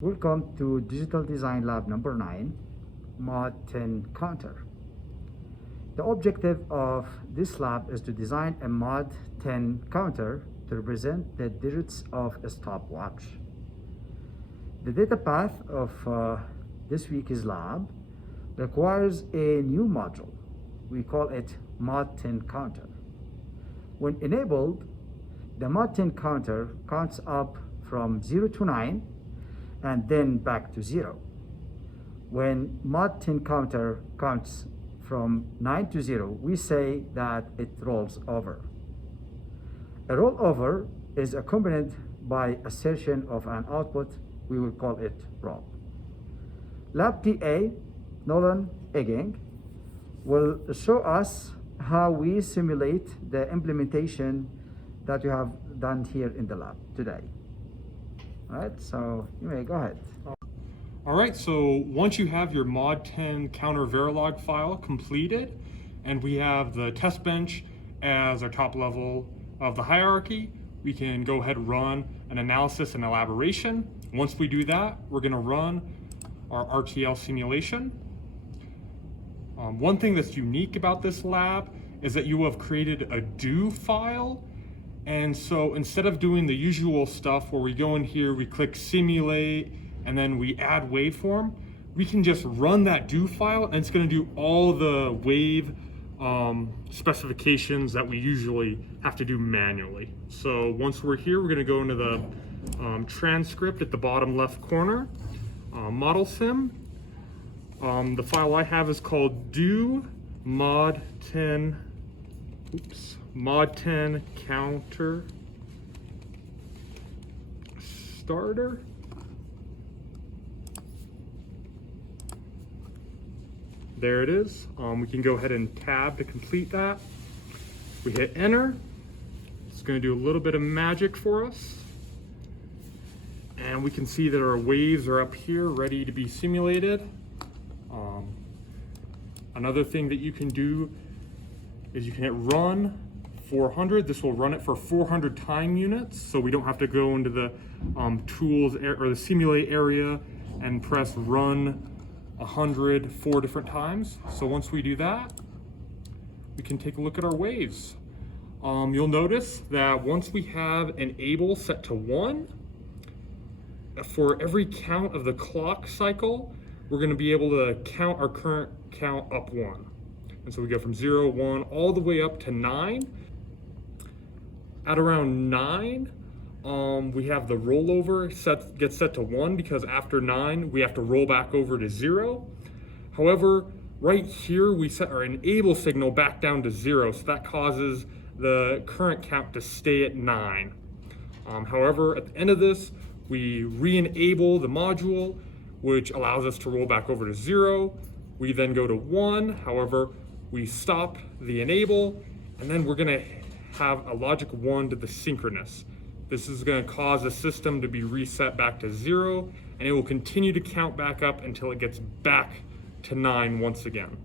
Welcome to Digital Design Lab number 9, Mod10 Counter. The objective of this lab is to design a Mod10 counter to represent the digits of a stopwatch. The data path of this week's lab requires a new module. We call it Mod10 Counter. When enabled, the Mod10 counter counts up from 0 to 9 and then back to 0. When Mod10 counter counts from 9 to 0, we say that it rolls over. A rollover is accompanied by assertion of an output. We will call it roll. Lab TA, Nolan EENG, will show us how we simulate the implementation that we have done here in the lab today. All right, so you may go ahead. All right, so once you have your Mod10 Counter Verilog file completed, and we have the test bench as our top level of the hierarchy, we can go ahead and run an analysis and elaboration. Once we do that, we're gonna run our RTL simulation. One thing that's unique about this lab is that you will have created a do file. And so instead of doing the usual stuff where we go in here, we click simulate, and then we add waveform, we can just run that do file and it's gonna do all the wave specifications that we usually have to do manually. So once we're here, we're gonna go into the transcript at the bottom left corner, model sim. The file I have is called do mod10 counter starter. There it is. We can go ahead and tab to complete that. We hit enter. It's going to do a little bit of magic for us. And we can see that our waves are up here ready to be simulated. Another thing that you can do is you can hit run 400. This will run it for 400 time units, so we don't have to go into the tools or the simulate area and press run 100 4 different times. So once we do that, we can take a look at our waves. You'll notice that once we have enable set to 1, for every count of the clock cycle, we're going to be able to count our current count up 1. And so we go from 0, 1, all the way up to 9. At around 9, we have the rollover gets set to 1 because after 9, we have to roll back over to 0. However, right here, we set our enable signal back down to 0, so that causes the current count to stay at 9. However, at the end of this, we re-enable the module, which allows us to roll back over to 0. We then go to 1. However, we stop the enable, and then we're gonna have a logic 1 to the synchronous. This is gonna cause the system to be reset back to 0, and it will continue to count back up until it gets back to 9 once again.